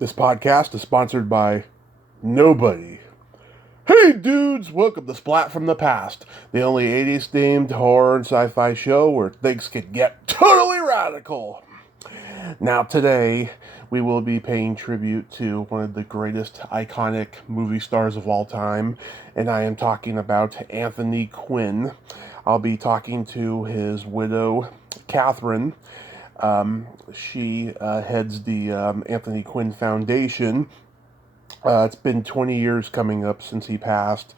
This podcast is sponsored by nobody. Hey dudes, welcome to Splat from the Past, the only 80s themed horror and sci-fi show where things can get totally radical. Now today, we will be paying tribute to one of the greatest iconic movie stars of all time, and I am talking about Anthony Quinn. I'll be talking to his widow, Katherine. She heads the Anthony Quinn Foundation. It's been 20 years coming up since he passed.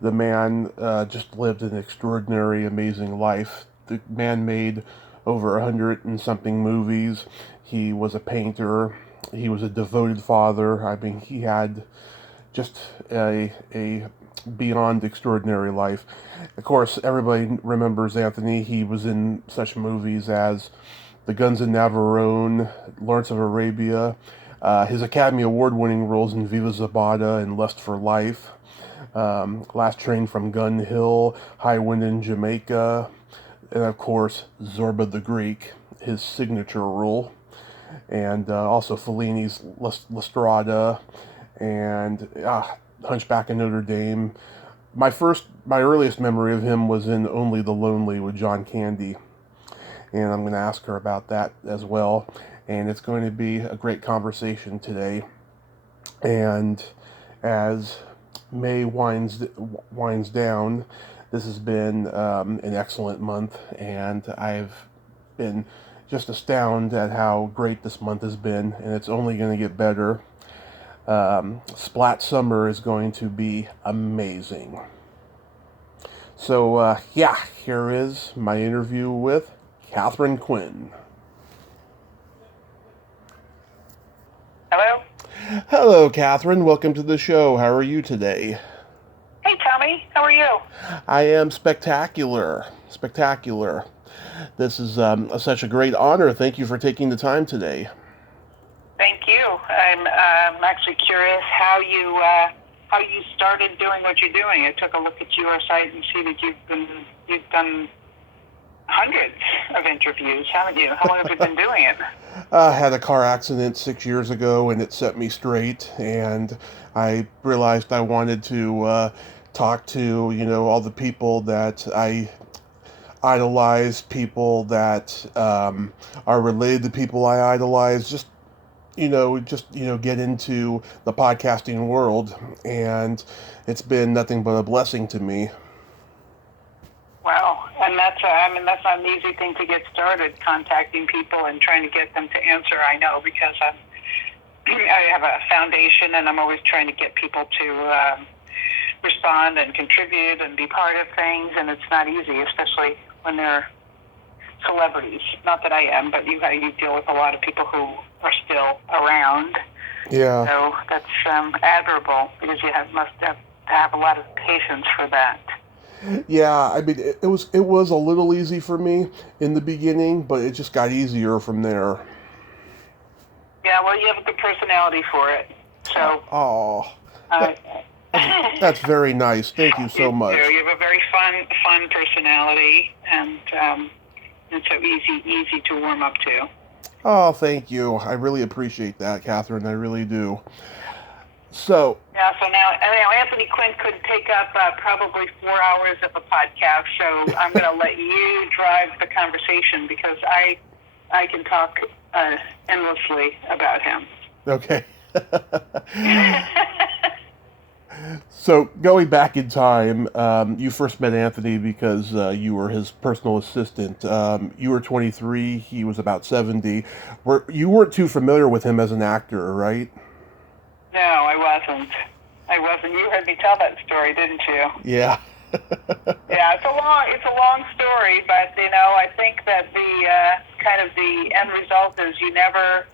The man just lived an extraordinary, amazing life. The man made over 100 and something movies. He was a painter. He was a devoted father. I mean, he had just a beyond extraordinary life. Of course, everybody remembers Anthony. He was in such movies as The Guns of Navarone, Lawrence of Arabia, his Academy Award-winning roles in Viva Zapata and Lust for Life, Last Train from Gun Hill, High Wind in Jamaica, and of course, Zorba the Greek, his signature role, and also Fellini's L'Strada, and Hunchback of Notre Dame. My earliest memory of him was in Only the Lonely with John Candy, and I'm going to ask her about that as well. And it's going to be a great conversation today. And as May winds down, this has been an excellent month, and I've been just astounded at how great this month has been, and it's only going to get better. Splat Summer is going to be amazing. So, here is my interview with Katherine Quinn. Hello? Hello, Katherine. Welcome to the show. How are you today? Hey, Tommy. How are you? I am spectacular. Spectacular. This is such a great honor. Thank you for taking the time today. Thank you. I'm actually curious how you started doing what you're doing. I took a look at your site and see that you've done hundreds of interviews, haven't you? How long have you been doing it? I had a car accident 6 years ago, and it set me straight, and I realized I wanted to talk to, all the people that I idolize, people that are related to people I idolize, just get into the podcasting world, and it's been nothing but a blessing to me. Wow, and that's not an easy thing to get started, contacting people and trying to get them to answer. I know, because I have a foundation, and I'm always trying to get people to respond and contribute and be part of things, and it's not easy, especially when they're celebrities. Not that I am, but you deal with a lot of people who are still around. Yeah. So that's admirable, because you must have a lot of patience for that. Yeah, I mean, it was a little easy for me in the beginning, but it just got easier from there. Yeah, well, you have a good personality for it. So. That's very nice. Thank you so much. You have a very fun personality, and so easy to warm up to. Oh, thank you. I really appreciate that, Katherine. I really do. So now Anthony Quinn could take up probably 4 hours of a podcast, so I'm going to let you drive the conversation, because I can talk endlessly about him. Okay. So, going back in time, you first met Anthony because you were his personal assistant. You were 23, he was about 70. You weren't too familiar with him as an actor, right? No, I wasn't. You heard me tell that story, didn't you? Yeah. Yeah, it's a long story, but I think that the kind of the end result is you never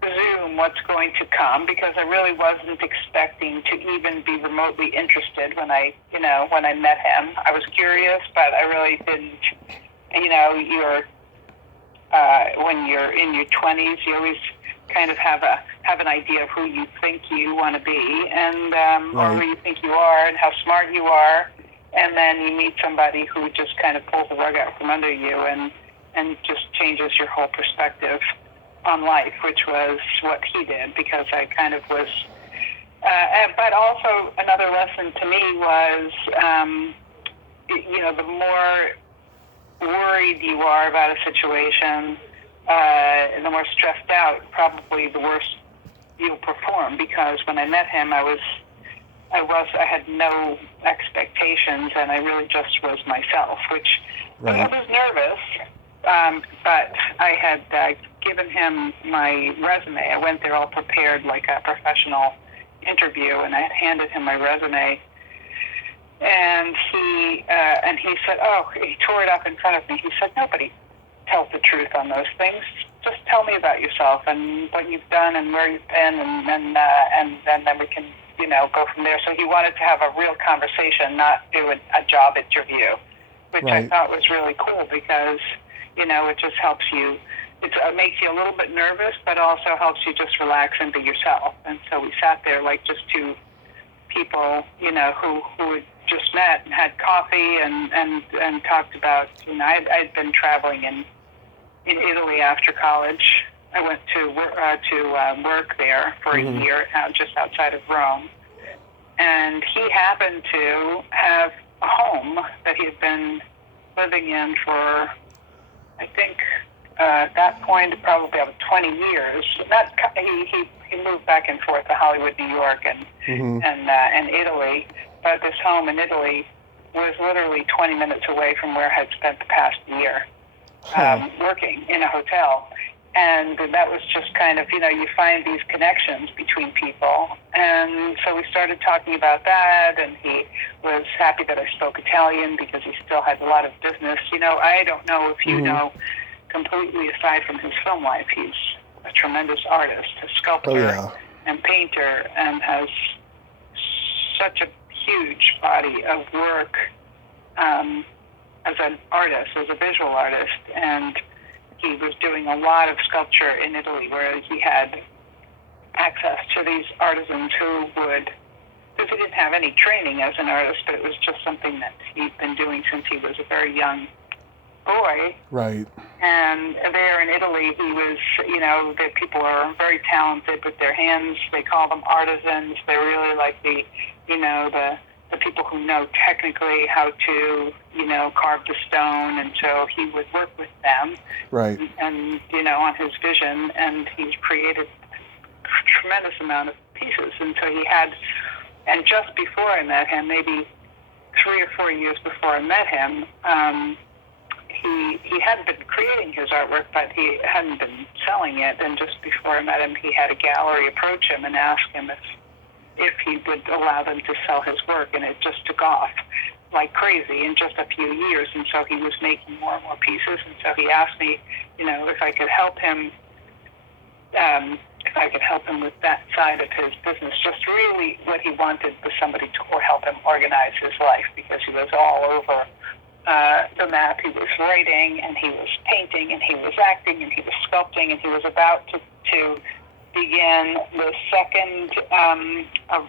presume what's going to come, because I really wasn't expecting to even be remotely interested when I met him. I was curious, but I really didn't. When you're in your 20s, you always kind of have an idea of who you think you want to be, and right. or who you think you are, and how smart you are, and then you meet somebody who just kind of pulls the rug out from under you, and and just changes your whole perspective on life, which was what he did, because I kind of was. But also another lesson to me was, the more worried you are about a situation, the more stressed out, probably the worse you'll perform. Because when I met him, I had no expectations, and I really just was myself, which Right. I was nervous, but I had given him my resume. I went there all prepared like a professional interview, and I had handed him my resume, and he said, he tore it up in front of me. He said, nobody tells the truth on those things. Just tell me about yourself and what you've done and where you've been, and then we can, go from there. So he wanted to have a real conversation, not do a job interview, which Right. I thought was really cool because, it just helps you. It makes you a little bit nervous, but also helps you just relax and be yourself. And so we sat there like just two people, who had just met and had coffee and talked about, I'd been traveling in Italy after college. I went to work there for a year, just outside of Rome. And he happened to have a home that he had been living in for, I think, at that point, probably about 20 years. He moved back and forth to Hollywood, New York, and Italy. But this home in Italy was literally 20 minutes away from where I had spent the past year, working in a hotel. And that was just kind of, you find these connections between people. And so we started talking about that, and he was happy that I spoke Italian because he still had a lot of business. I don't know if you know, completely aside from his film life, he's a tremendous artist, a sculptor and painter, and has such a huge body of work as an artist, as a visual artist. And he was doing a lot of sculpture in Italy, where he had access to these artisans because he didn't have any training as an artist, but it was just something that he'd been doing since he was a very young boy. Right. And there in Italy, he was, the people are very talented with their hands. They call them artisans. They're really like the people who know technically how to, carve the stone. And so he would work with them. Right. And on his vision, and he's created a tremendous amount of pieces. And so and just before I met him, maybe 3 or 4 years before I met him, he hadn't been creating his artwork, but he hadn't been selling it. And just before I met him, he had a gallery approach him and ask him if he would allow them to sell his work, and it just took off like crazy in just a few years. And so he was making more and more pieces, and so he asked me, if I could help him, with that side of his business. Just really what he wanted was somebody to help him organize his life, because he was all over the map. He was writing, and he was painting, and he was acting, and he was sculpting, and he was about to begin the second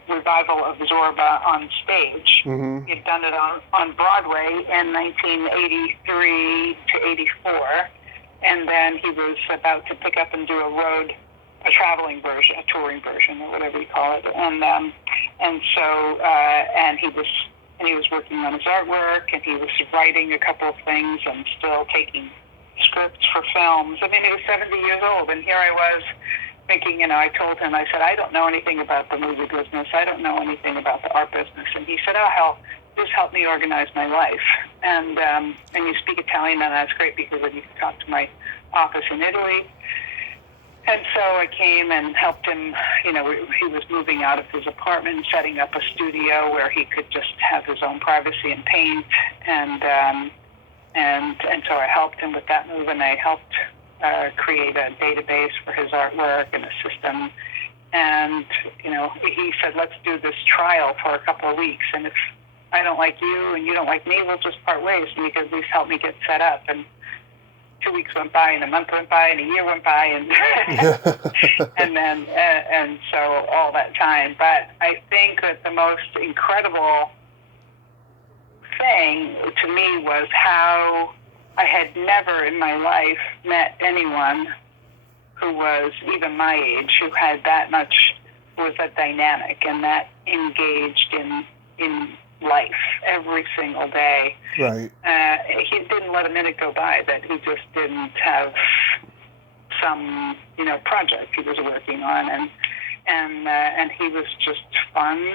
revival of Zorba on stage. He'd done it on Broadway in 1983 to 84, and then he was about to pick up and do a traveling version, a touring version, or whatever you call it. And he was working on his artwork, and he was writing a couple of things and still taking scripts for films. I mean, he was 70 years old, and here I was thinking, I told him, I said, I don't know anything about the movie business. I don't know anything about the art business. And he said, just help me organize my life. And you speak Italian, and that's great, because then you can talk to my office in Italy. And so I came and helped him. He was moving out of his apartment, setting up a studio where he could just have his own privacy and paint. And so I helped him with that move, and I helped create a database for his artwork and a system. And, he said, let's do this trial for a couple of weeks. And if I don't like you and you don't like me, we'll just part ways, and you can at least help me get set up. And 2 weeks went by, and a month went by, and a year went by, and and so all that time. But I think that the most incredible thing to me was how I had never in my life met anyone who was even my age, who had that much, was that dynamic and that engaged in life every single day. Right. He didn't let a minute go by that he just didn't have some, project he was working on, and he was just fun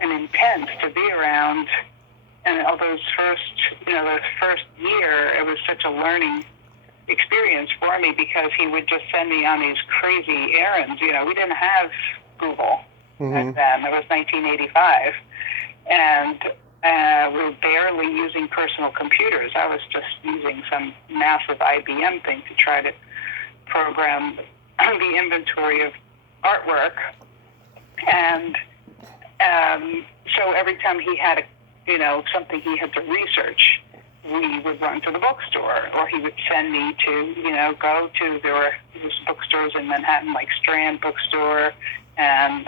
and intense to be around. And all those first year, it was such a learning experience for me because he would just send me on these crazy errands. We didn't have Google back then. It was 1985, and we were barely using personal computers. I was just using some massive IBM thing to try to program the inventory of artwork. And so every time he had something he had to research, we would run to the bookstore, or he would send me to, go to, there were bookstores in Manhattan, like Strand Bookstore, and,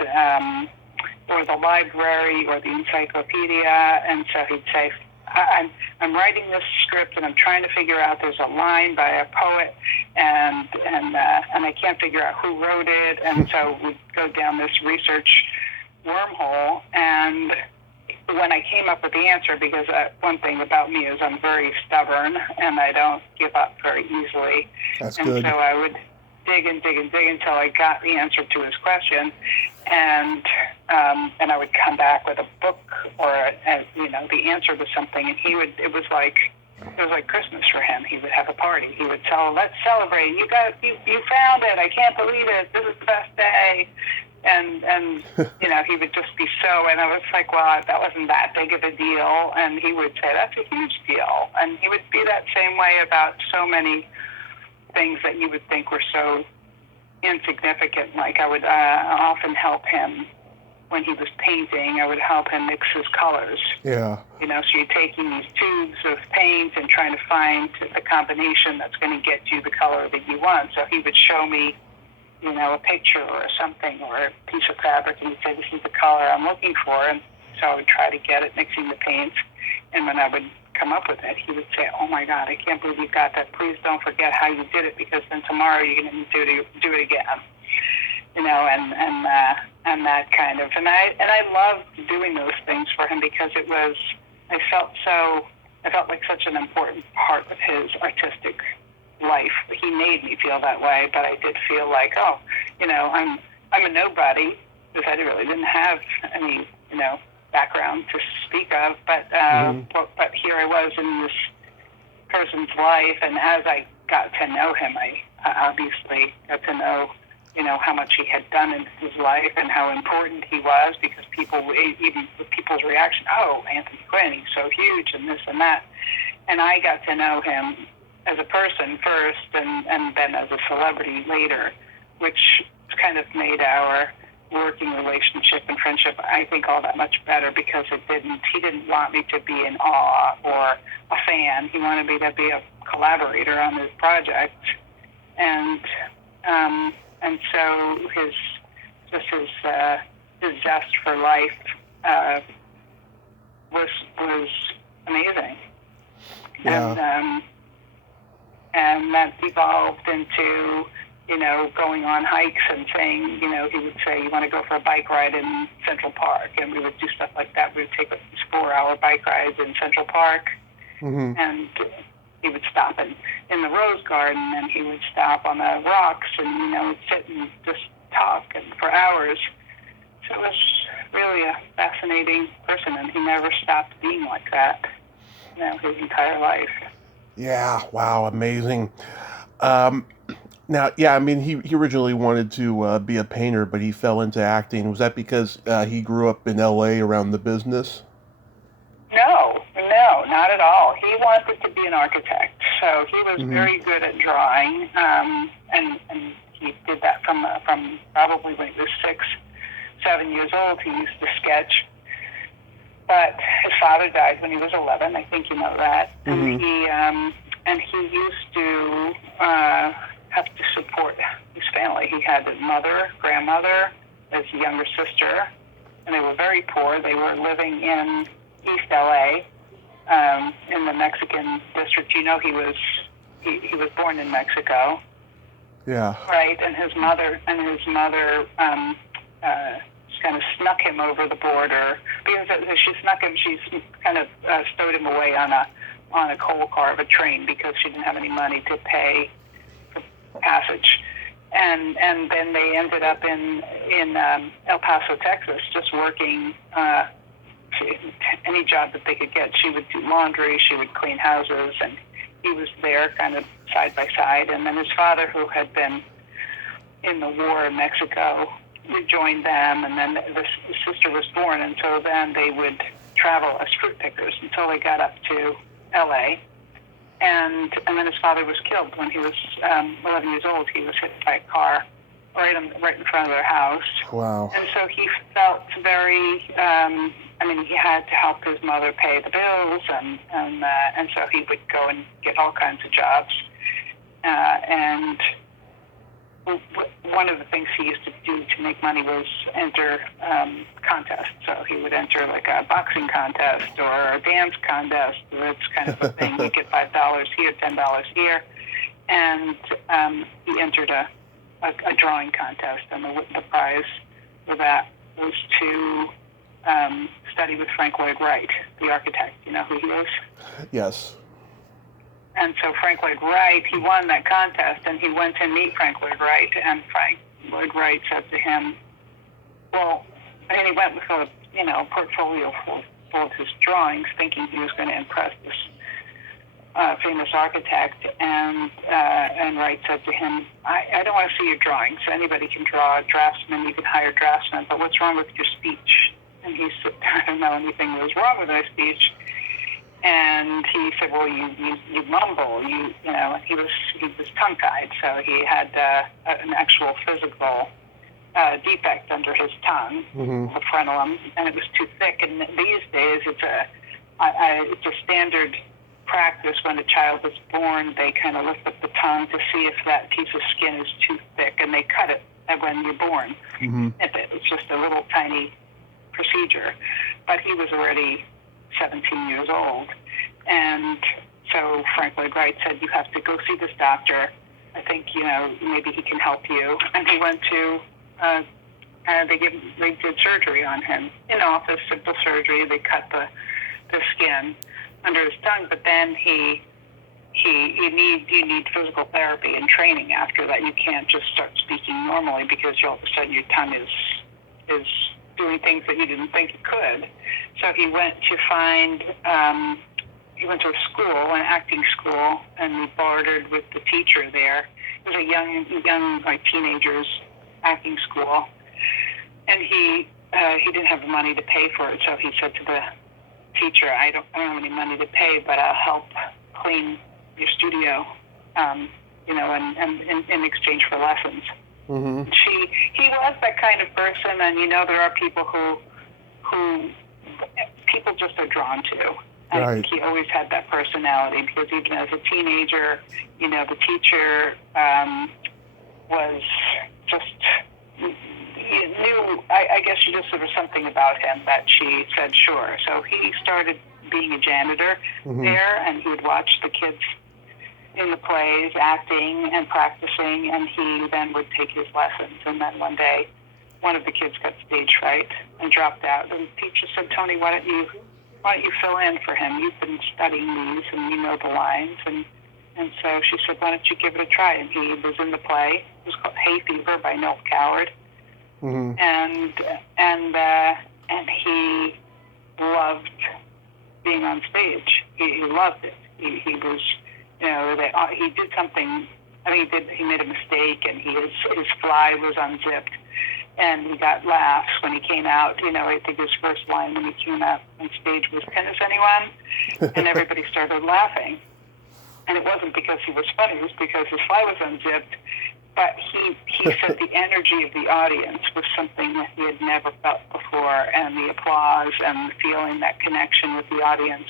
or the library, or the encyclopedia, and so he'd say, I'm writing this script, and I'm trying to figure out, there's a line by a poet, and I can't figure out who wrote it, and so we'd go down this research wormhole, and when I came up with the answer, because one thing about me is I'm very stubborn and I don't give up very easily. That's and good. So I would dig and dig and dig until I got the answer to his question, and I would come back with a book or the answer to something, and it was like Christmas for him. He would have a party. He would tell, let's celebrate. You found it. I can't believe it. This is the best day. And he would just be so, and I was like, well, that wasn't that big of a deal. And he would say, that's a huge deal. And he would be that same way about so many things that you would think were so insignificant. Like I would often help him when he was painting. I would help him mix his colors. Yeah. So you're taking these tubes of paint and trying to find the combination that's going to get you the color that you want. So he would show me a picture or something or a piece of fabric, and he'd say, this is the color I'm looking for. And so I would try to get it, mixing the paints. And when I would come up with it, he would say, oh my God, I can't believe you got that. Please don't forget how you did it, because then tomorrow you're going to do it again. And that kind of, and I loved doing those things for him because I felt like such an important part of his artistic life. He made me feel that way, but I did feel like, I'm a nobody, because I really didn't have any, background to speak of, but here I was in this person's life, and as I got to know him, I obviously got to know, how much he had done in his life and how important he was, because even with people's reaction, oh, Anthony Quinn, he's so huge and this and that. And I got to know him as a person first, and then as a celebrity later, which kind of made our working relationship and friendship, I think, all that much better, because he didn't want me to be in awe or a fan. He wanted me to be a collaborator on his project. And so his zest for life was amazing. Yeah. And that evolved into, going on hikes and saying, he would say, you want to go for a bike ride in Central Park? And we would do stuff like that. We would take these 4-hour bike rides in Central Park. And he would stop in the Rose Garden, and he would stop on the rocks, and, we'd sit and just talk for hours. So it was really a fascinating person, and he never stopped being like that, his entire life. Yeah, wow, amazing. Now, yeah, I mean, he originally wanted to be a painter, but he fell into acting. Was that because he grew up in L.A. around the business? No, not at all. He wanted to be an architect, so he was very good at drawing, and he did that from probably when he was 6-7 years old. He used to sketch. But his father died when he was 11. I think you know that. And he used to have to support his family. He had his mother, grandmother, his younger sister, and they were very poor. They were living in East LA, in the Mexican district. You know, he was born in Mexico. Yeah. Right, and his mother kind of snuck him over the border because she snuck him. She kind of stowed him away on a coal car of a train because she didn't have any money to pay for passage. And then they ended up in El Paso, Texas, just working any job that they could get. She would do laundry, she would clean houses, and he was there kind of side by side. And then his father, who had been in the war in Mexico, joined them, and then the sister was born. And so then they would travel as fruit pickers until they got up to L.A. And then his father was killed when he was 11 years old. He was hit by a car right in front of their house. Wow. And so he felt very, he had to help his mother pay the bills, and so he would go and get all kinds of jobs. And one of the things he used to do to make money was enter contests. So he would enter like a boxing contest or a dance contest. It's kind of a thing. You get $5 here, $10 here. And he entered a drawing contest, and the prize for that was to study with Frank Lloyd Wright, the architect. You know who he is? Yes. And so Frank Lloyd Wright, he won that contest, and he went to meet Frank Lloyd Wright, and Frank Lloyd Wright said to him, and he went with a portfolio full of his drawings, thinking he was going to impress this famous architect, and Wright said to him, I don't want to see your drawings. Anybody can draw a draftsman, you can hire draftsmen, but what's wrong with your speech? And he said, I don't know anything that was wrong with my speech. And he said, well, you mumble, he was tongue-tied, so he had an actual physical defect under his tongue, the frenulum, and it was too thick. And these days, it's a standard practice when a child is born. They kind of lift up the tongue to see if that piece of skin is too thick, and they cut it when you're born. It's just a little tiny procedure. But he was already 17 years old. And so Frank Lloyd Wright said, you have to go see this doctor. I think, maybe he can help you. And he went to, they did surgery on him in office, simple surgery. They cut the skin under his tongue, but then you need physical therapy and training after that. You can't just start speaking normally because all of a sudden your tongue is doing things that you didn't think it could. So he went to a school, an acting school, and he bartered with the teacher there. It was a young like teenagers acting school, and he didn't have the money to pay for it. So he said to the teacher, I don't have any money to pay, but I'll help clean your studio, and in exchange for lessons. He was that kind of person, and there are people who people just are drawn to. I think he always had that personality, because even as a teenager, the teacher was just, knew, I guess she just, there was something about him that she said, sure. So he started being a janitor there, and he would watch the kids in the plays, acting and practicing, and he then would take his lessons. And then one day, one of the kids got stage fright and dropped out. And the teacher said, Tony, why don't you fill in for him? You've been studying these, and you know the lines. And so she said, why don't you give it a try? And he was in the play. It was called Hay Fever by Noel Coward. And he loved being on stage. He loved it. He was, he did something. He made a mistake, and his fly was unzipped, and he got laughs when he came out. I think his first line when he came out on stage was, "Tennis, anyone?" And everybody started laughing. And it wasn't because he was funny; it was because his fly was unzipped. But he said the energy of the audience was something that he had never felt before, and the applause and feeling that connection with the audience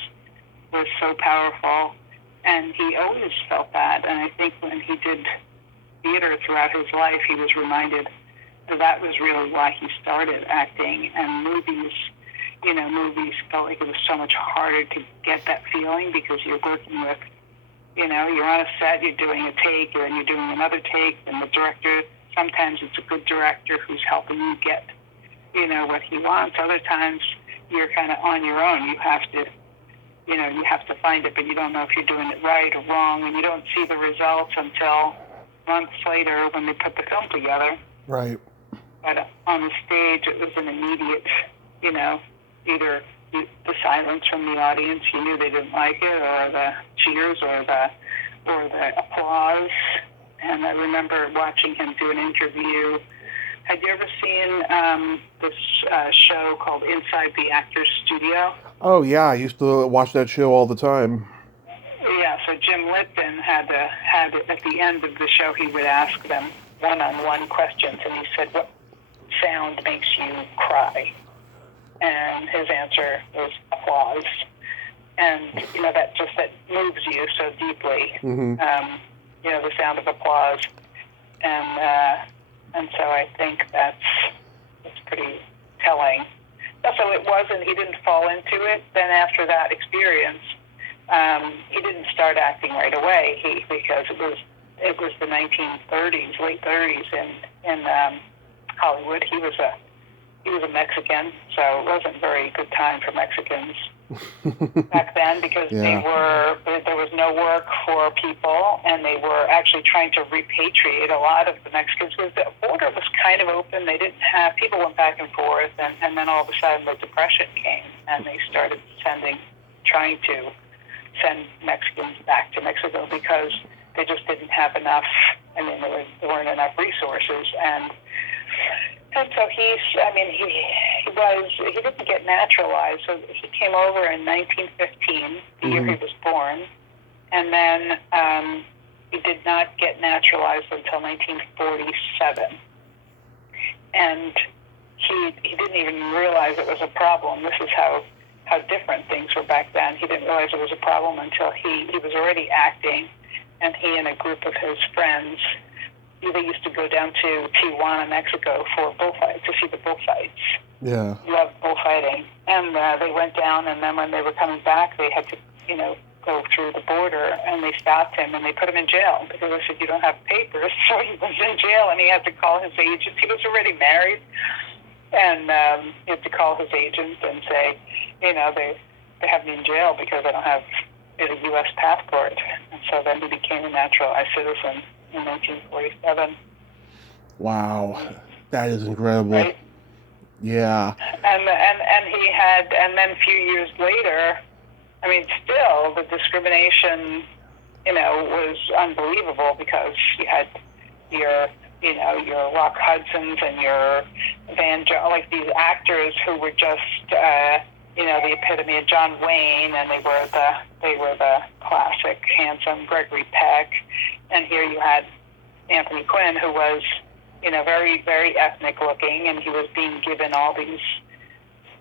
was so powerful. And he always felt that. And I think when he did theater throughout his life, he was reminded that was really why he started acting. And movies movies felt like it was so much harder to get that feeling because you're working with, you're on a set, you're doing a take, and then you're doing another take, and the director, sometimes it's a good director who's helping you get, what he wants. Other times you're kind of on your own. You have to find it, but you don't know if you're doing it right or wrong, and you don't see the results until months later when they put the film together. Right. But on the stage, it was an immediate, either the silence from the audience, you knew they didn't like it, or the cheers, or the applause. And I remember watching him do an interview. Had you ever seen this show called Inside the Actors Studio? Oh, yeah. I used to watch that show all the time. Yeah, so Jim Lipton had at the end of the show, he would ask them one-on-one questions, and he said, what sound makes you cry? And his answer was applause. And, that moves you so deeply, Mm-hmm. The sound of applause. And so I think that's pretty telling. So he didn't fall into it. Then after that experience, he didn't start acting right away because it was the 1930s, late 30s in Hollywood. He was a Mexican, so it wasn't a very good time for Mexicans back then because there was no work for people, and they were actually trying to repatriate a lot of the Mexicans because the border was kind of open. They didn't have people went back and forth, and then all of a sudden the Depression came, and they started trying to send Mexicans back to Mexico because they just didn't have enough. There weren't enough resources, and so he didn't get naturalized. So he came over in 1915, the year he was born, and then he did not get naturalized until 1947. And he didn't even realize it was a problem. This is how different things were back then. He didn't realize it was a problem until he was already acting, and he and a group of his friends, they used to go down to Tijuana, Mexico for bullfights, to see the bullfights. Yeah. Loved bullfighting. And they went down, and then when they were coming back, they had to, go through the border, and they stopped him, and they put him in jail because they said, you don't have papers. So he was in jail, and he had to call his agent. He was already married, and he had to call his agent and say, they have me in jail because I don't have a U.S. passport. And so then he became a naturalized citizen in 1947. Wow, that is incredible. Right? Yeah. And then a few years later, still the discrimination, was unbelievable because you had your Rock Hudsons and your like these actors who were just, the epitome of John Wayne, and they were the classic, handsome Gregory Peck. And here you had Anthony Quinn, who was, very, very ethnic looking, and he was being given all these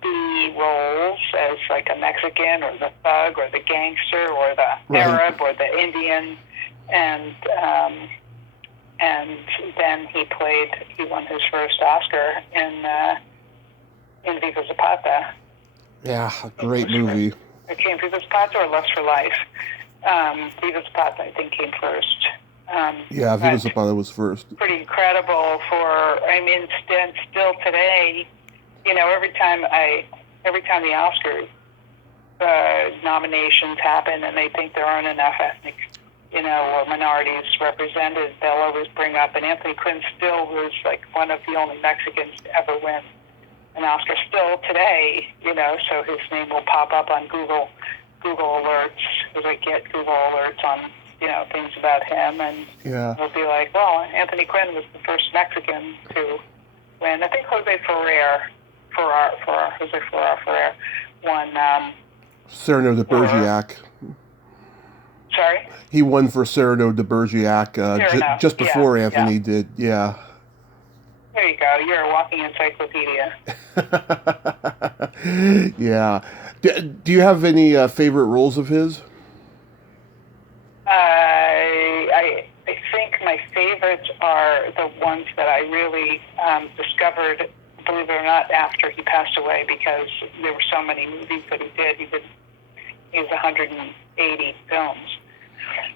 B roles as like a Mexican or the thug or the gangster or the Arab or the Indian, and then he won his first Oscar in Viva Zapata. Yeah, a great movie. It came Viva Zapata or Lust for Life. Viva Zapata, I think, came first. Viva Zapata was first. Pretty incredible still today, every time the Oscar nominations happen and they think there aren't enough ethnic, or minorities represented, they'll always bring up, and Anthony Quinn still was like one of the only Mexicans to ever win an Oscar still today, so his name will pop up on Google alerts, because I get Google alerts on, things about him, and it'll be like, well, Anthony Quinn was the first Mexican to win. I think Jose Ferrer won. Cyrano de Bergerac. Sorry? He won for Cyrano de Bergerac just before Anthony did, yeah. There you go. You're a walking encyclopedia. Yeah. Do you have any favorite roles of his? I think my favorites are the ones that I really discovered, believe it or not after he passed away, because there were so many movies that he did. He was 180 films,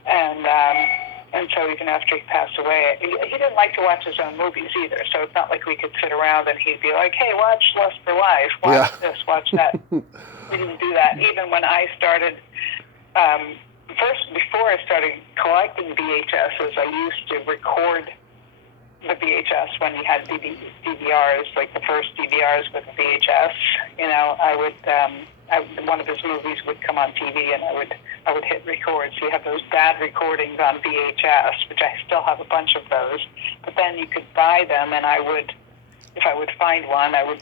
and so even after he passed away, he didn't like to watch his own movies either. So it's not like we could sit around and he'd be like, "Hey, watch Lust for Life, watch this, watch that." We didn't do that. Even when I started, before I started collecting VHSs, I used to record the VHS when he had DVRs, like the first DVRs with VHS. I would, one of his movies would come on TV, and I would hit record. So you have those bad recordings on VHS, which I still have a bunch of those. But then you could buy them, and if I would find one, I would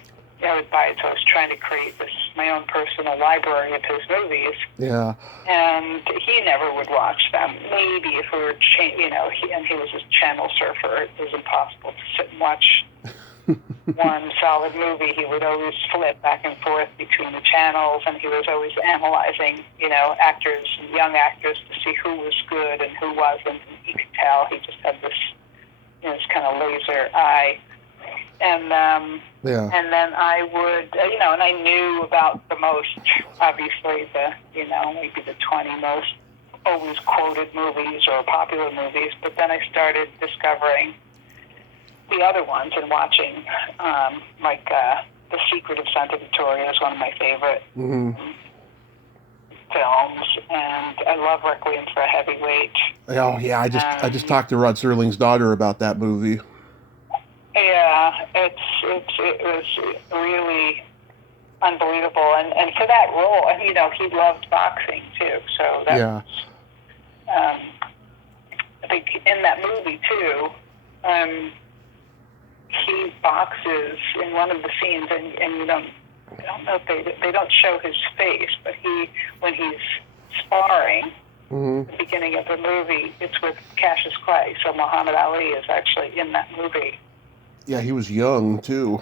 buy it. So I was trying to create my own personal library of his movies. Yeah. And he never would watch them. Maybe if we were, he was a channel surfer. It was impossible to sit and watch one solid movie. He would always flip back and forth between the channels, and he was always analyzing, actors, young actors, to see who was good and who wasn't. And he could tell. He just had this kind of laser eye. And then I would, and I knew about the most, obviously, maybe the 20 most always quoted movies or popular movies. But then I started discovering the other ones and watching, The Secret of Santa Vittoria is one of my favorite films, and I love Requiem for a Heavyweight. Oh yeah, I just talked to Rod Serling's daughter about that movie. Yeah, it was really unbelievable, and for that role, and he loved boxing too. So that I think in that movie too, he boxes in one of the scenes, and I don't know if they don't show his face, but when he's sparring. At the beginning of the movie, it's with Cassius Clay. So Muhammad Ali is actually in that movie. Yeah, he was young, too.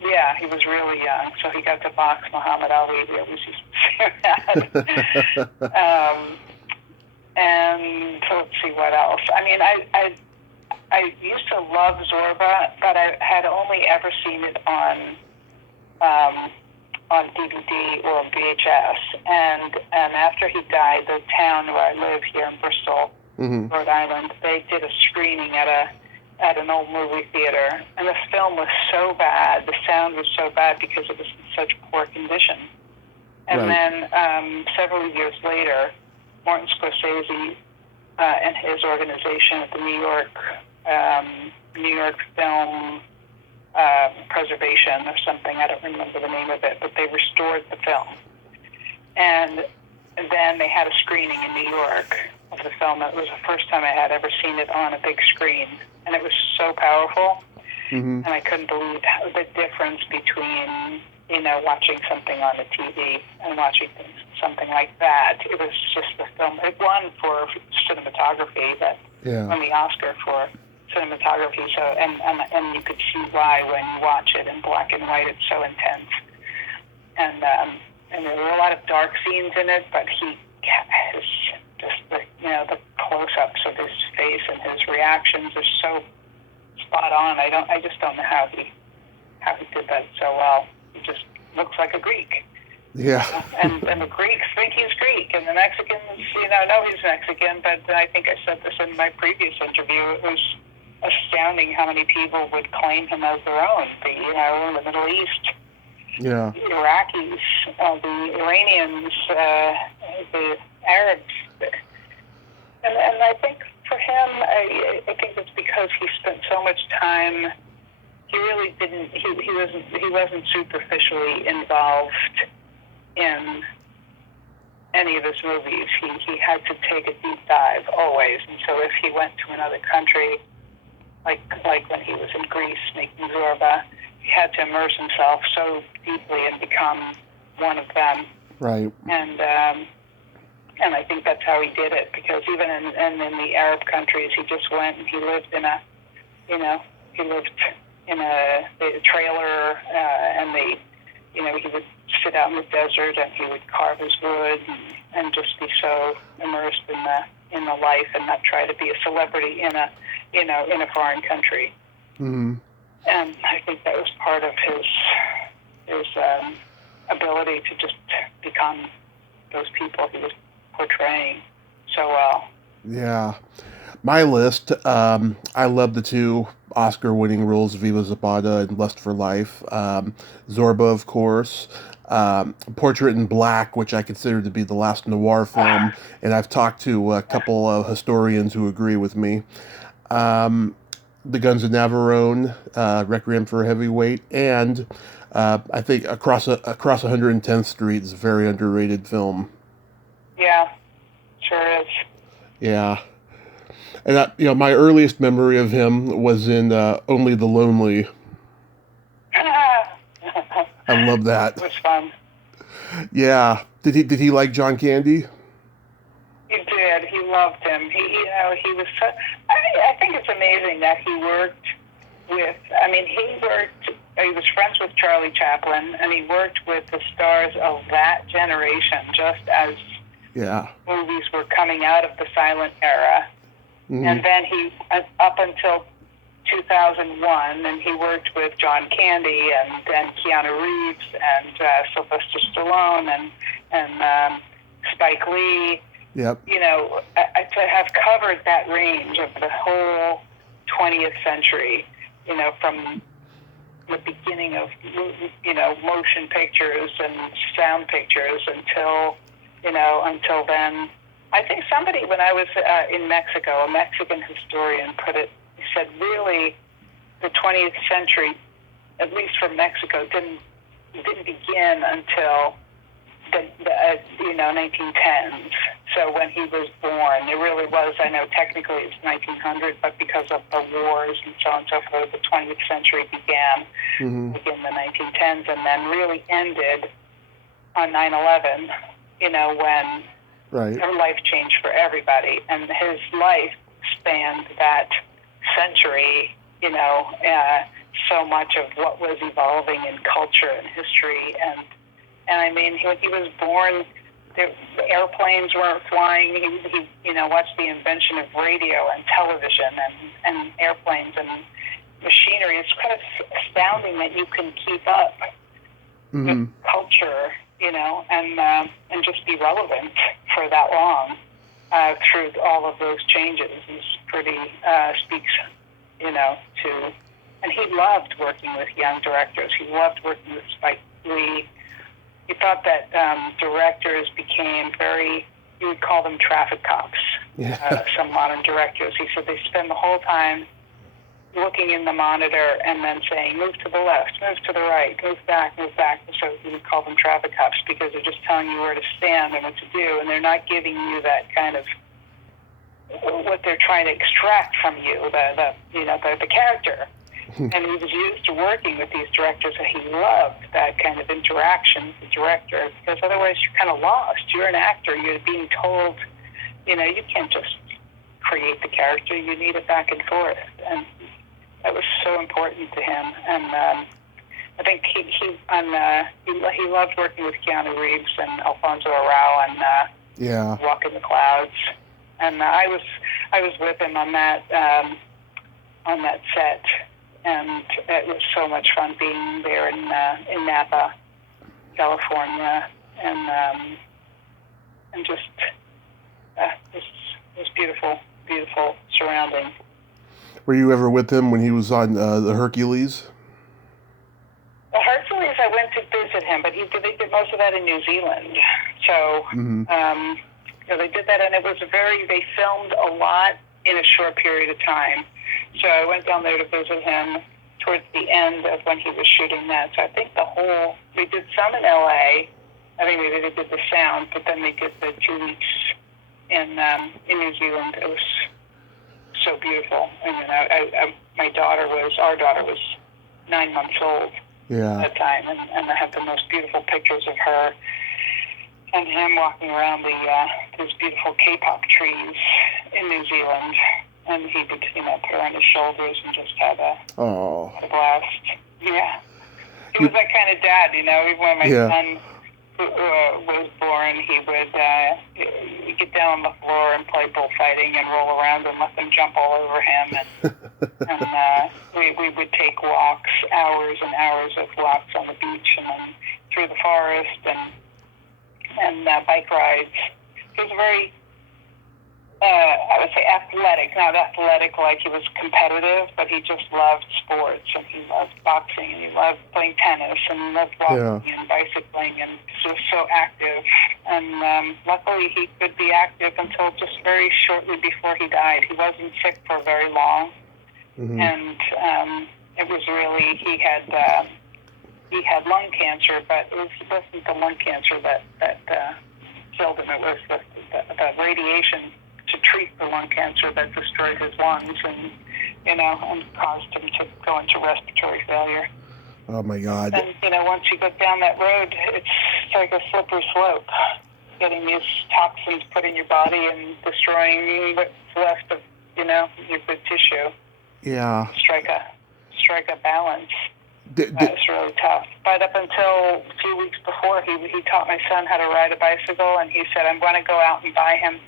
Yeah, he was really young, so he got to box Muhammad Ali. We always used to say that. And let's see what else. I mean, I used to love Zorba, but I had only ever seen it on DVD or VHS. And after he died, the town where I live here in Bristol, Rhode Island, they did a screening at an old movie theater, and the film was so bad, the sound was so bad because it was in such poor condition. And then several years later, Martin Scorsese and his organization at the New York Film Preservation or something, I don't remember the name of it, but they restored the film. And then they had a screening in New York of the film. It was the first time I had ever seen it on a big screen. And it was so powerful, and I couldn't believe the difference between, watching something on the TV and watching something like that. It was just the film. It won for cinematography, won the Oscar for cinematography. So, and you could see why when you watch it in black and white. It's so intense, and there were a lot of dark scenes in it, but he has just the close-ups of his face and his reactions are so spot on. I just don't know how he did that so well. He just looks like a Greek. Yeah. And the Greeks think he's Greek, and the Mexicans, know he's Mexican. But I think I said this in my previous interview. It was astounding how many people would claim him as their own. In the Middle East. Yeah. The Iraqis, the Iranians, the Arabs. And I think for him, I think it's because he spent so much time. He really didn't. He wasn't superficially involved in any of his movies. He had to take a deep dive always. And so if he went to another country, like when he was in Greece making Zorba, he had to immerse himself so deeply and become one of them. Right. And I think that's how he did it, because even in the Arab countries, he just went and he lived in a trailer, and he would sit out in the desert and he would carve his wood and just be so immersed in the life and not try to be a celebrity in a foreign country. Mm-hmm. And I think that was part of his ability to just become those people he was portraying so well. Yeah. My list, I love the two Oscar-winning roles, Viva Zapata and Lust for Life. Zorba, of course. Portrait in Black, which I consider to be the last noir film, and I've talked to a couple of historians who agree with me. The Guns of Navarone, Requiem for a Heavyweight, and I think Across 110th Street is a very underrated film. Yeah, sure is. Yeah. And my earliest memory of him was in Only the Lonely. I love that. It was fun. Yeah. Did he like John Candy? He did. He loved him. He was. I think it's amazing that he worked with. I mean, he was friends with Charlie Chaplin, and he worked with the stars of that generation, just as movies were coming out of the silent era. Mm-hmm. And then he, up until 2001, and he worked with John Candy and Keanu Reeves and Sylvester Stallone and Spike Lee. Yep. To have covered that range of the whole 20th century, from the beginning of, motion pictures and sound pictures until then. I think somebody, when I was in Mexico, a Mexican historian put it, he said, really, the 20th century, at least for Mexico, didn't begin until the 1910s. So when he was born, it really was, I know technically it's 1900, but because of the wars and so on and so forth, the 20th century began in the 1910s and then really ended on 9/11, when her life changed for everybody. And his life spanned that century, so much of what was evolving in culture and history. And I mean, when he was born, the airplanes weren't flying. He watched the invention of radio and television and airplanes and machinery. It's kind of astounding that you can keep up with culture, and just be relevant for that long through all of those changes. Is pretty speaks, to. And he loved working with young directors. He loved working with Spike Lee. He thought that directors became you would call them traffic cops, some modern directors. He said they spend the whole time looking in the monitor and then saying, move to the left, move to the right, move back. So we would call them traffic cops because they're just telling you where to stand and what to do, and they're not giving you that kind of what they're trying to extract from you, the character. And he was used to working with these directors, and he loved that kind of interaction with the director, because otherwise you're kind of lost. You're an actor. You're being told, you can't just create the character. You need it back and forth. And that was so important to him. And I think he loved working with Keanu Reeves and Alfonso Arau and Walk in the Clouds. And I was with him on that set. And it was so much fun being there in Napa, California, and just it was beautiful, beautiful surrounding. Were you ever with him when he was on the Hercules? The Hercules, I went to visit him, but they did most of that in New Zealand. So they did that, and it was they filmed a lot in a short period of time. So I went down there to visit him towards the end of when he was shooting that. So I think they did some in L.A. I think they did the sound, but then they did the 2 weeks in New Zealand. It was so beautiful. I mean, our daughter was 9 months old at that time, and I have the most beautiful pictures of her and him walking around these beautiful K-pop trees in New Zealand. And he would, put her on his shoulders and just had a blast. Yeah. He was that kind of dad, Even when my son was born, he would get down on the floor and play bullfighting and roll around and let them jump all over him. And And we would take walks, hours and hours of walks on the beach and then through the forest and bike rides. He was very, I would say athletic, not athletic like he was competitive, but he just loved sports, and he loved boxing, and he loved playing tennis, and he loved walking and bicycling, and just so active. And luckily he could be active until just very shortly before he died. He wasn't sick for very long, and it was really, he had lung cancer, but it wasn't the lung cancer that killed him. It was the radiation to treat the lung cancer that destroyed his lungs and caused him to go into respiratory failure. Oh my God. And, once you go down that road, it's like a slippery slope, getting these toxins put in your body and destroying what's left of, your good tissue. Yeah. Strike a balance. It's really tough. But up until a few weeks before, he taught my son how to ride a bicycle, and he said, I'm going to go out and buy him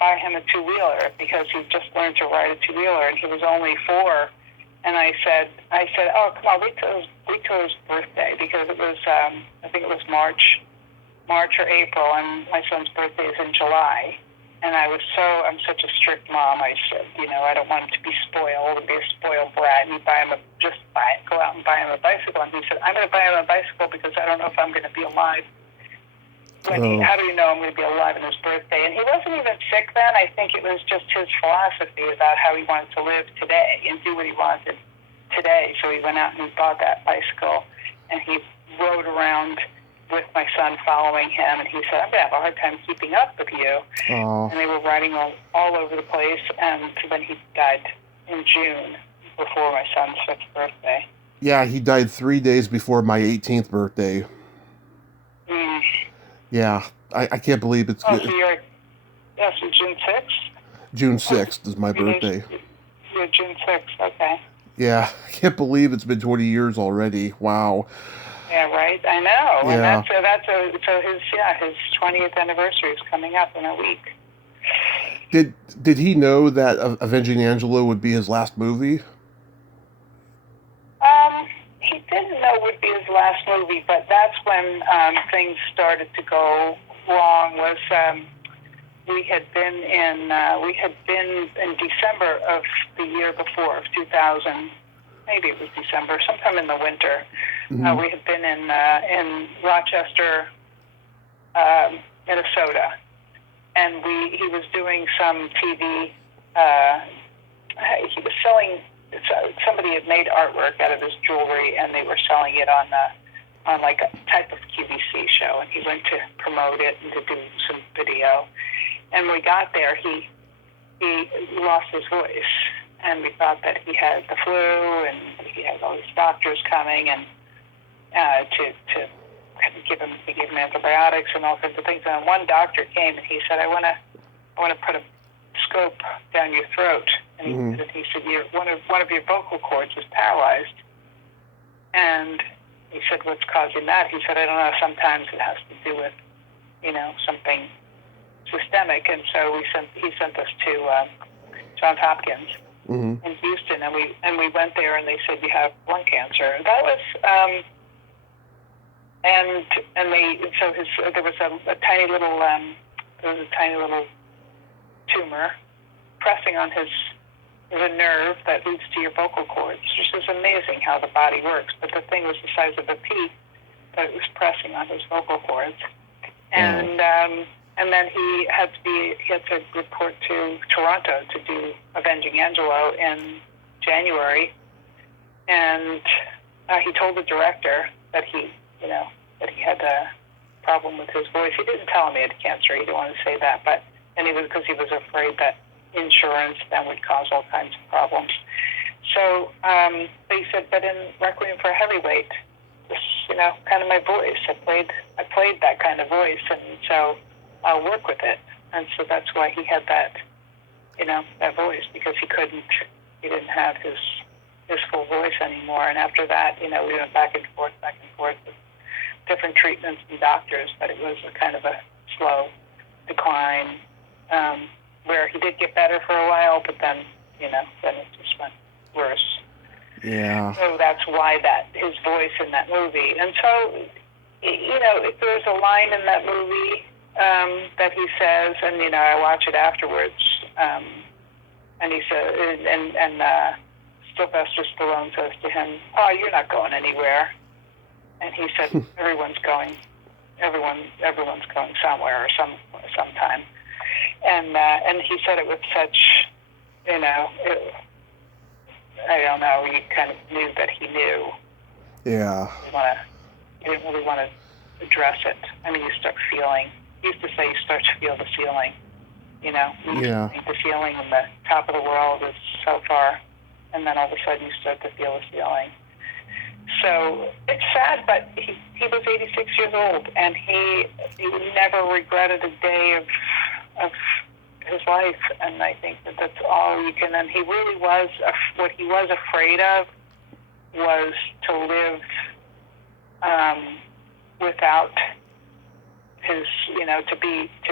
a two-wheeler, because he just learned to ride a two-wheeler, and he was only 4. And I said, oh, come on, wait till his birthday, because it was, I think it was March or April, and my son's birthday is in July. And I'm such a strict mom. I said, I don't want him to be spoiled and be a spoiled brat. And go out and buy him a bicycle. And he said, I'm going to buy him a bicycle because I don't know if I'm going to be alive. How do you know I'm going to be alive on his birthday? And he wasn't even sick then. I think it was just his philosophy about how he wanted to live today and do what he wanted today. So he went out and he bought that bicycle, and he rode around with my son following him. And he said, I'm going to have a hard time keeping up with you. Oh. And they were riding all over the place. And then he died in June before my son's 6th birthday. Yeah, he died 3 days before my 18th birthday. Yeah, I can't believe it's good. So June 6th? June 6th is my birthday. You're June 6th, okay. Yeah, I can't believe it's been 20 years already. Wow. Yeah, right. I know. Yeah. And his 20th anniversary is coming up in a week. Did he know that Avenging Angelo would be his last movie? He didn't know it would be his last movie, but that's when things started to go wrong. We had been in December of the year before, of 2000. Maybe it was December, sometime in the winter. We had been in Rochester, Minnesota, and he was doing some TV. He was selling. Somebody had made artwork out of his jewelry, and they were selling it on like a type of QVC show. And he went to promote it and to do some video. And when we got there, he lost his voice, and we thought that he had the flu, and he had all these doctors coming and to give him antibiotics and all kinds of things. And one doctor came and he said, I want to put a scope down your throat. And he said, one of your vocal cords is paralyzed. And he said, what's causing that? He said, I don't know. Sometimes it has to do with, something systemic. And so he sent us to Johns Hopkins in Houston, and we went there, and they said, you have lung cancer. And that was there was a tiny little tumor pressing on the nerve that leads to your vocal cords. It's just amazing how the body works. But the thing was the size of a pea, but it was pressing on his vocal cords. And then he had to report to Toronto to do Avenging Angelo in January. And he told the director that he had a problem with his voice. He didn't tell him he had cancer. He didn't want to say that, because he was afraid that insurance then would cause all kinds of problems. So they said, but in Requiem for a Heavyweight, this, kind of my voice. I played that kind of voice, and so I'll work with it. And so that's why he had that, that voice, because he didn't have his full voice anymore. And after that, we went back and forth with different treatments and doctors, but it was a kind of a slow decline, where he did get better for a while, but then it just went worse. Yeah. So that's why his voice in that movie. And so, there's a line in that movie that he says, and I watch it afterwards, and he says, and Sylvester Stallone says to him, "Oh, you're not going anywhere." And he said, "Everyone's going somewhere or sometime." And he said it with such, I don't know. You kind of knew that he knew. Yeah. You didn't really want to address it. I mean, you start feeling. He used to say you start to feel the ceiling. Yeah. The ceiling in the top of the world is so far, and then all of a sudden you start to feel the ceiling. So it's sad, but he was 86 years old, and he never regretted a day of his life, and I think that's all you can. And he really was. What he was afraid of was to live without his, to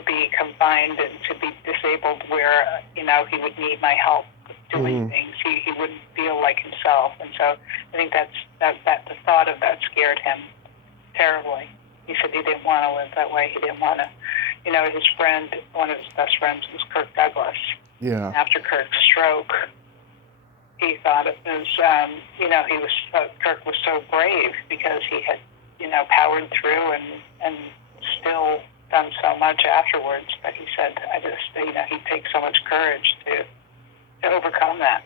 be confined and to be disabled, where he would need my help doing things. He wouldn't feel like himself, and so I think that the thought of that scared him terribly. He said he didn't want to live that way. He didn't want to. His friend, one of his best friends, was Kirk Douglas. Yeah. After Kirk's stroke, he thought it was, Kirk was so brave because he had, powered through and still done so much afterwards. But he said, he'd take so much courage to overcome that.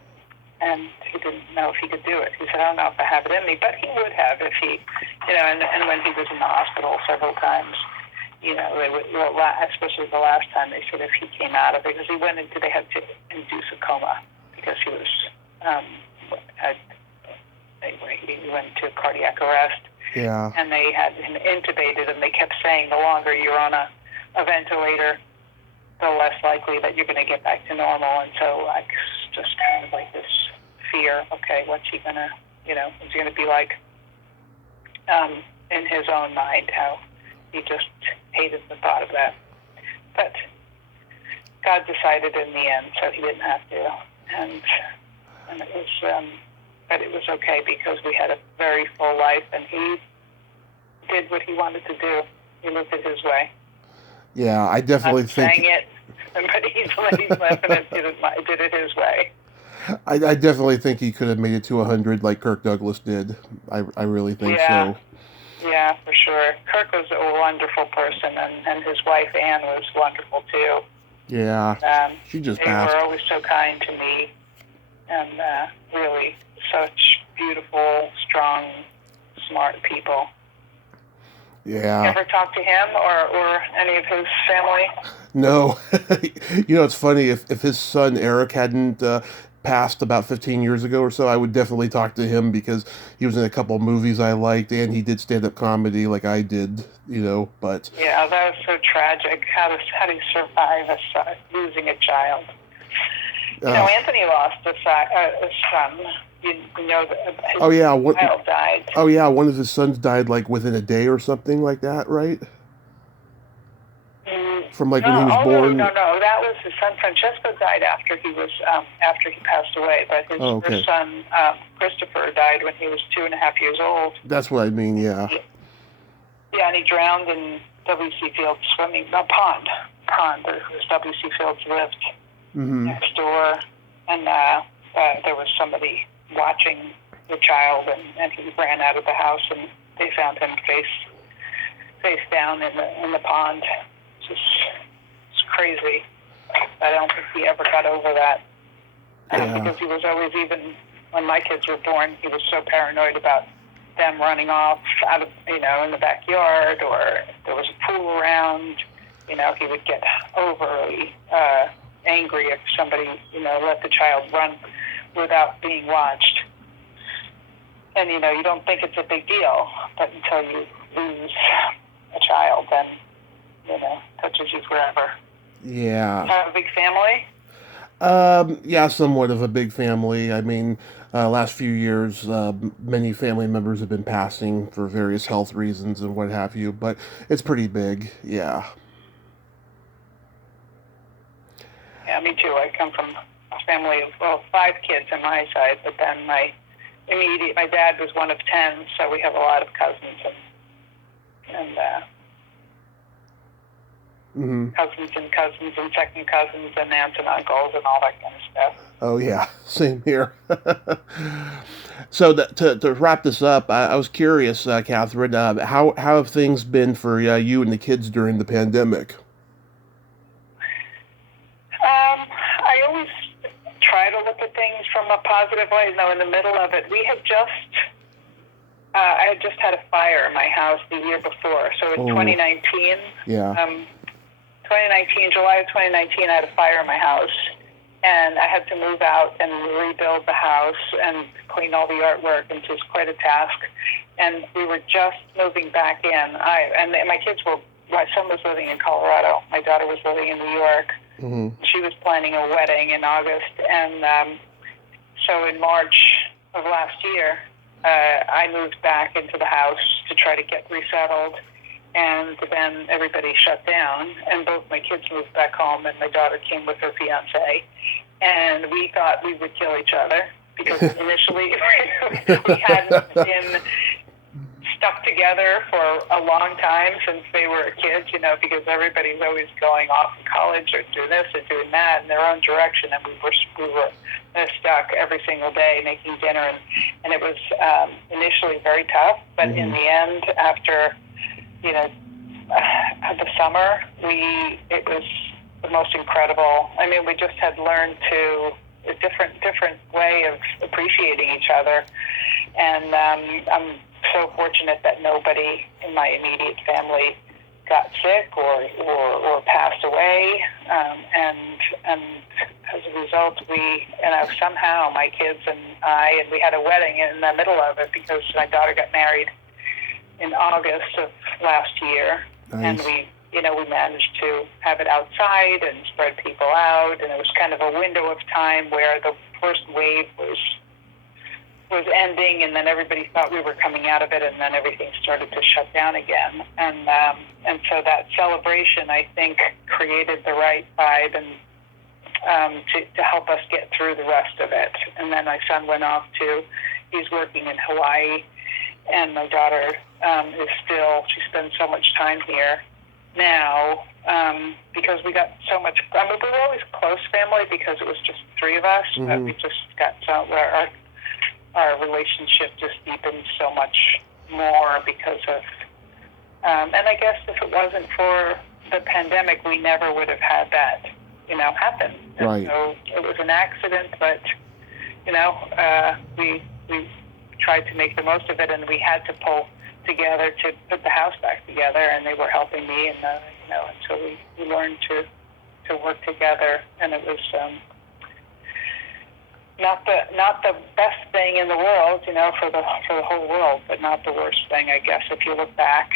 And he didn't know if he could do it. He said, I don't know if I have it in me, but he would have if he, and when he was in the hospital several times, they would, especially the last time, they said if he came out of it, because they had to induce a coma because he was, he went into cardiac arrest. Yeah. And they had him intubated, and they kept saying the longer you're on a ventilator, the less likely that you're going to get back to normal. And so just kind of like this fear, okay, what's he going to, what's he going to be like in his own mind, how he just hated the thought of that. But God decided in the end, so he didn't have to. And it was, but it was okay because we had a very full life, and he did what he wanted to do. He lived it his way. Yeah, I definitely think. Sang it, but he's laughing and did it his way. I definitely think he could have made it to 100 like Kirk Douglas did. I really think so. Yeah, for sure. Kirk was a wonderful person, and his wife Anne was wonderful too. Yeah, she just passed. They were always so kind to me, and really such beautiful, strong, smart people. Yeah. You ever talk to him or any of his family? No. It's funny. If his son Eric hadn't passed about 15 years ago or so, I would definitely talk to him because he was in a couple of movies I liked, and he did stand-up comedy like I did, but... Yeah, that was so tragic. How do you survive losing a child? Anthony lost a son. His child died. Oh, yeah, one of his sons died, like, within a day or something like that, right? From, like, when he was born? No, that was his son. Francesco died after he passed away, but his first son, Christopher, died when he was 2.5 years old. That's what I mean, yeah. Yeah, and he drowned in W.C. Fields swimming, pond, where W.C. Fields lived next door, and there was somebody watching the child, and he ran out of the house, and they found him face down in the pond. It's crazy. I don't think he ever got over that. Because he was always, even when my kids were born, he was so paranoid about them running off out of, in the backyard, or if there was a pool around, he would get overly angry if somebody, let the child run without being watched. And, you don't think it's a big deal, but until you lose a child, then, touches you forever. Yeah. You have a big family? Yeah, somewhat of a big family. I mean, last few years, many family members have been passing for various health reasons and what have you, but it's pretty big, yeah. Yeah, me too. I come from a family of, well, 5 kids on my side, but then my dad was one of 10, so we have a lot of cousins and cousins and second cousins and aunts and uncles and all that kind of stuff. Oh yeah, same here. So to wrap this up, I was curious, Catherine, how have things been for you and the kids during the pandemic? I always try to look at things from a positive light. You know, in the middle of it, we had I had just had a fire in my house the year before. So in 2019, July of 2019, I had a fire in my house, and I had to move out and rebuild the house and clean all the artwork, and it was quite a task. And we were just moving back in. My son was living in Colorado. My daughter was living in New York. Mm-hmm. She was planning a wedding in August, and so in March of last year, I moved back into the house to try to get resettled, and then everybody shut down, and both my kids moved back home, and my daughter came with her fiance, and we thought we would kill each other, because initially we hadn't been stuck together for a long time since they were kids, you know, because everybody's always going off to college or doing this or doing that in their own direction, and we were stuck every single day making dinner, and it was initially very tough, but in the end, after the summer, it was the most incredible. I mean, we just had learned a different way of appreciating each other, and I'm so fortunate that nobody in my immediate family got sick or passed away, and as a result, somehow my kids and we had a wedding in the middle of it, because my daughter got married in August of last year. Nice. And we managed to have it outside and spread people out, and it was kind of a window of time where the first wave was ending, and then everybody thought we were coming out of it, and then everything started to shut down again. And so that celebration, I think, created the right vibe and to help us get through the rest of it. And then my son went off he's working in Hawaii, and my daughter she spends so much time here now, because we got so much, we were always a close family because it was just 3 of us, but we just got our relationship just deepened so much more because of, and I guess if it wasn't for the pandemic, we never would have had that, happen. Right. So it was an accident, but, we tried to make the most of it, and we had to pull together to put the house back together, and they were helping me, and, and so we learned to work together, and it was, not the best thing in the world, for the whole world, but not the worst thing, I guess, if you look back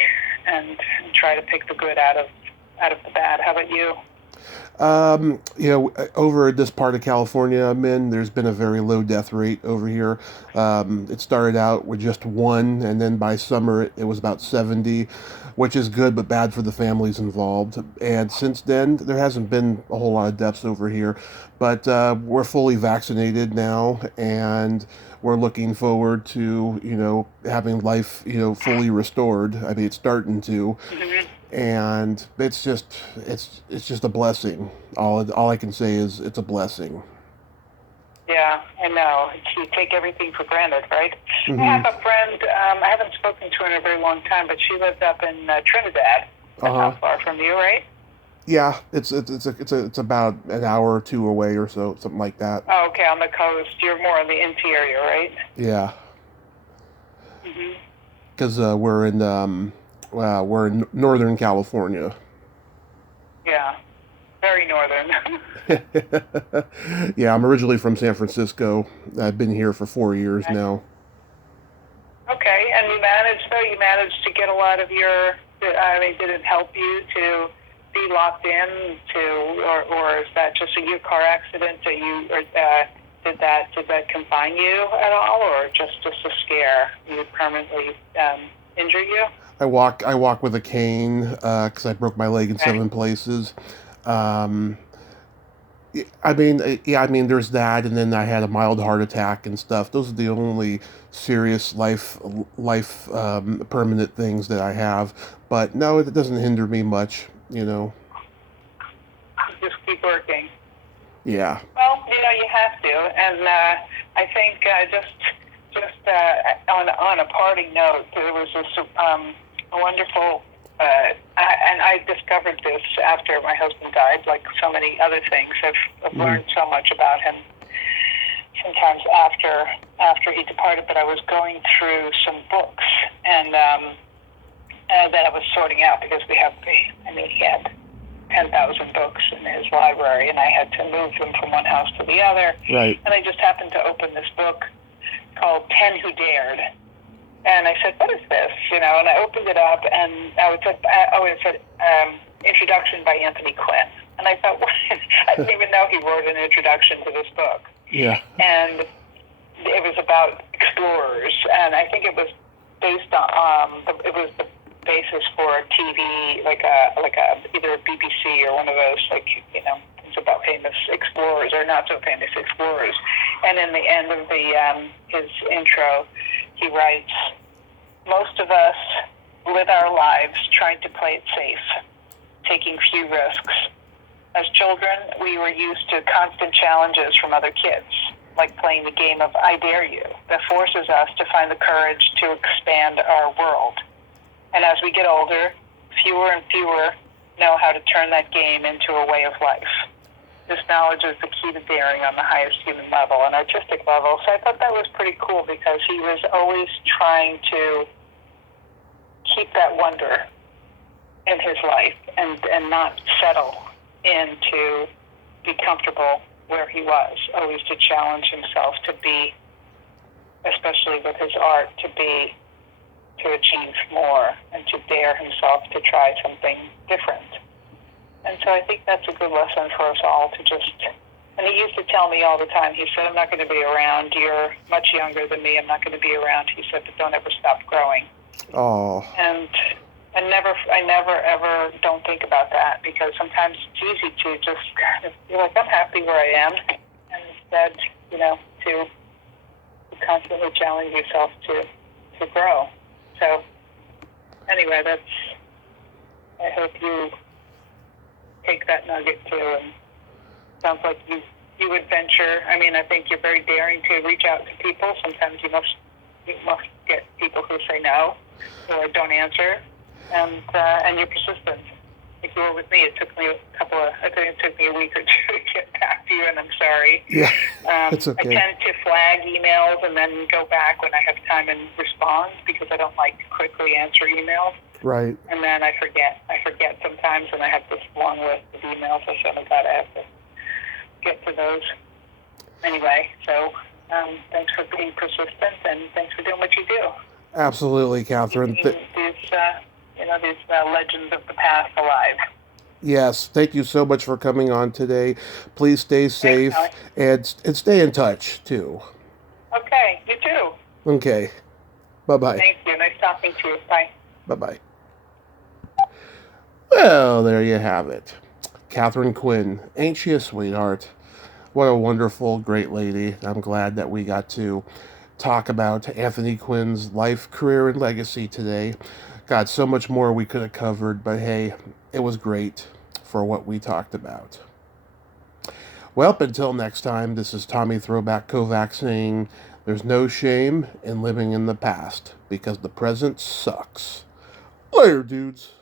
and try to pick the good out of the bad. How about you? Over this part of California I'm in, there's been a very low death rate over here. It started out with just 1, and then by summer it was about 70, which is good but bad for the families involved. And since then, there hasn't been a whole lot of deaths over here, but we're fully vaccinated now, and we're looking forward to, having life, fully restored. I mean, it's starting to. And it's just a blessing. All I can say is it's a blessing. Yeah, I know. You take everything for granted, right? Mm-hmm. I have a friend. I haven't spoken to her in a very long time, but she lives up in Trinidad. That's not far from you, right? Yeah, it's about an hour or 2 away or so, something like that. Oh, okay, on the coast. You're more in the interior, right? Yeah. Because we're in Northern California. Yeah, very northern. Yeah, I'm originally from San Francisco. I've been here for 4 years now. Okay, and you managed to get a lot of your, did it help you to be locked in or is that just a car accident that you, or did that confine you at all, or just a scare? You permanently injure you? I walk with a cane because I broke my leg in 7 places. I mean, yeah, I mean, there's that, and then I had a mild heart attack and stuff. Those are the only serious life permanent things that I have. But no, it doesn't hinder me much, you know. Just keep working. Yeah. Well, you have to, and I think on a parting note, there was this a wonderful, and I discovered this after my husband died. Like so many other things, I've learned so much about him. Sometimes after he departed, but I was going through some books and that I was sorting out because he had 10,000 books in his library, and I had to move them from one house to the other. Right. And I just happened to open this book called 10 Who Dared. And I said, what is this? And I opened it up, and it said, Introduction by Anthony Quinn. And I thought, what? I didn't even know he wrote an introduction to this book. Yeah. And it was about explorers, and I think it was based on, it was the basis for a TV, like a either a BBC or one of those, things about famous explorers or not so famous explorers. And in the end of his intro, he writes, most of us live our lives trying to play it safe, taking few risks. As children, we were used to constant challenges from other kids, like playing the game of I Dare You, that forces us to find the courage to expand our world. And as we get older, fewer and fewer know how to turn that game into a way of life. This knowledge is the key to daring on the highest human level and artistic level. So I thought that was pretty cool because he was always trying to keep that wonder in his life and not settle into be comfortable where he was, always to challenge himself to be, especially with his art, to achieve more and to dare himself to try something different. And so I think that's a good lesson for us all to just, and he used to tell me all the time, he said, I'm not going to be around, you're much younger than me, I'm not going to be around, he said, but don't ever stop growing. Oh. And I never ever don't think about that because sometimes it's easy to just kind of feel like I'm happy where I am, and instead, to constantly challenge yourself to grow. So anyway, I hope you take that nugget too, and sounds like you would venture. I mean, I think you're very daring to reach out to people. Sometimes you must get people who say no or don't answer. And you're persistent. Like you were with me, it took me I think it took me a week or two to get back to you, and I'm sorry. Yeah, it's okay. I tend to flag emails and then go back when I have time and respond because I don't like to quickly answer emails. Right. And then I forget sometimes, and I have this long list of emails. I said, oh God, I have to get to those. Anyway, so thanks for being persistent, and thanks for doing what you do. Absolutely, Catherine. These legends of the past alive. Yes, thank you so much for coming on today. Please stay safe and stay in touch, too. Okay, you too. Okay. Bye-bye. Thank you. Nice talking to you. Bye. Bye-bye. Well, there you have it. Katherine Quinn. Ain't she a sweetheart? What a wonderful, great lady. I'm glad that we got to talk about Anthony Quinn's life, career, and legacy today. God, so much more we could have covered, but hey, it was great for what we talked about. Well, until next time, this is Tommy Throwback Kovac saying, there's no shame in living in the past, because the present sucks. Later, dudes.